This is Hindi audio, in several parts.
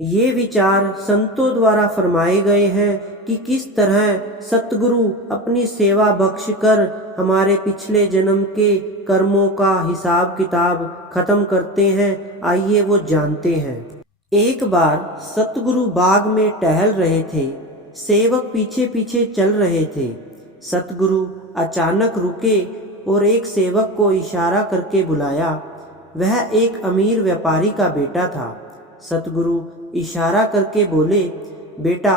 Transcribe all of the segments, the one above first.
ये विचार संतों द्वारा फरमाए गए हैं कि किस तरह सतगुरु अपनी सेवा बख्श कर हमारे पिछले जन्म के कर्मों का हिसाब किताब खत्म करते हैं। आइए वो जानते हैं। एक बार सतगुरु बाग में टहल रहे थे। सेवक पीछे पीछे चल रहे थे। सतगुरु अचानक रुके और एक सेवक को इशारा करके बुलाया। वह एक अमीर व्यापारी का बेटा था। सतगुरु इशारा करके बोले, बेटा,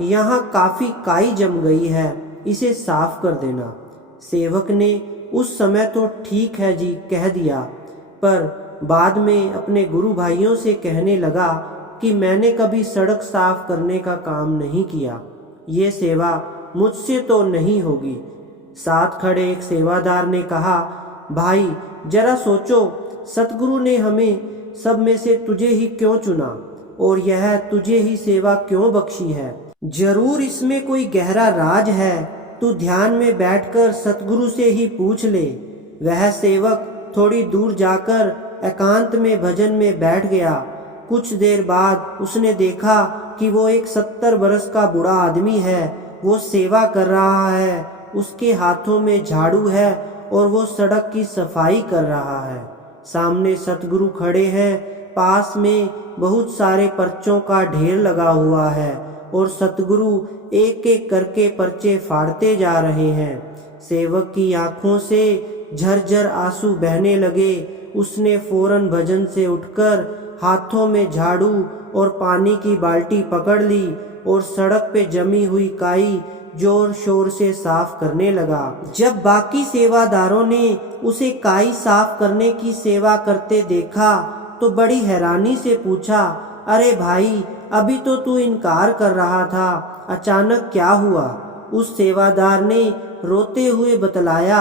यहाँ काफी काई जम गई है, इसे साफ कर देना। सेवक ने उस समय तो ठीक है जी कह दिया, पर बाद में अपने गुरु भाइयों से कहने लगा कि मैंने कभी सड़क साफ करने का काम नहीं किया, ये सेवा मुझसे तो नहीं होगी। साथ खड़े एक सेवादार ने कहा, भाई जरा सोचो, सतगुरु ने हमें सब में से तुझे ही क्यों चुना और यह तुझे ही सेवा क्यों बख्शी है? जरूर इसमें कोई गहरा राज है। तू ध्यान में बैठकर सतगुरु से ही पूछ ले। वह सेवक थोड़ी दूर जाकर एकांत में भजन में बैठ गया। कुछ देर बाद उसने देखा कि वो एक 70 बरस का बूढ़ा आदमी है। वो सेवा कर रहा है, उसके हाथों में झाड़ू है और वो सड़क की सफाई कर रहा है। सामने सतगुरु खड़े हैं। पास में बहुत सारे पर्चों का ढेर लगा हुआ है और सतगुरु एक एक करके पर्चे फाड़ते जा रहे हैं। सेवक की आंखों से झरझर आंसू बहने लगे। उसने फौरन भजन से उठकर हाथों में झाड़ू और पानी की बाल्टी पकड़ ली और सड़क पे जमी हुई काई जोर शोर से साफ करने लगा। जब बाकी सेवादारों ने उसे काई साफ करने की सेवा करते देखा तो बड़ी हैरानी से पूछा, अरे भाई, अभी तो तू इनकार कर रहा था, अचानक क्या हुआ? उस सेवादार ने रोते हुए बतलाया,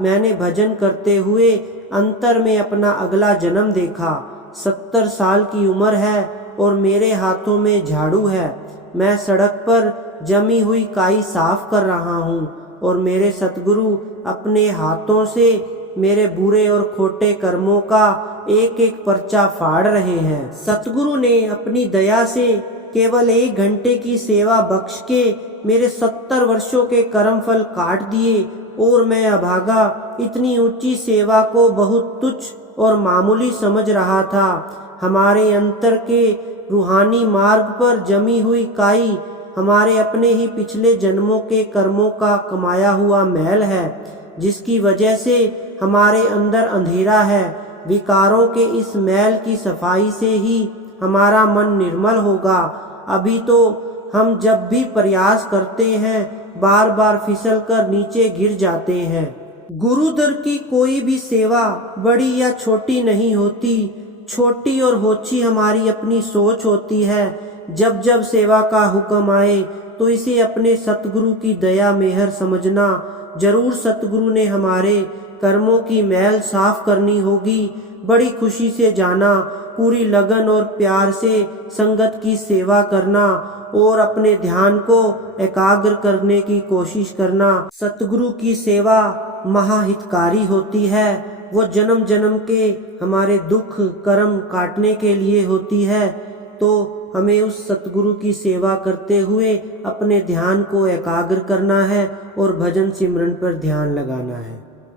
मैंने भजन करते हुए अंतर में अपना अगला जन्म देखा। 70 साल की उम्र है और मेरे हाथों में झाड़ू है। मैं सड़क पर जमी हुई काई साफ कर रहा हूँ और मेरे सतगुरु अपने हाथों से मेरे बुरे और खोटे कर्मों का एक एक पर्चा फाड़ रहे हैं। सतगुरु ने अपनी दया से केवल 1 घंटे की सेवा बख्श के मेरे 70 वर्षों के कर्म फल काट दिए और मैं अभागा इतनी ऊंची सेवा को बहुत तुच्छ और मामूली समझ रहा था। हमारे अंतर के रूहानी मार्ग पर जमी हुई काई हमारे अपने ही पिछले जन्मों के कर्मों का कमाया हुआ मैल है, जिसकी वजह से हमारे अंदर अंधेरा है। विकारों के इस मैल की सफाई से ही हमारा मन निर्मल होगा। अभी तो हम जब भी प्रयास करते हैं बार बार फिसल कर नीचे गिर जाते हैं। गुरुदर की कोई भी सेवा बड़ी या छोटी नहीं होती। छोटी और होछी हमारी अपनी सोच होती है। जब जब सेवा का हुक्म आए तो इसे अपने सतगुरु की दया मेहर समझना। जरूर सतगुरु ने हमारे कर्मों की मैल साफ करनी होगी। बड़ी खुशी से जाना, पूरी लगन और प्यार से संगत की सेवा करना और अपने ध्यान को एकाग्र करने की कोशिश करना। सतगुरु की सेवा महाहितकारी होती है। वो जन्म जन्म के हमारे दुख कर्म काटने के लिए होती है। तो हमें उस सतगुरु की सेवा करते हुए अपने ध्यान को एकाग्र करना है और भजन सिमरन पर ध्यान लगाना है।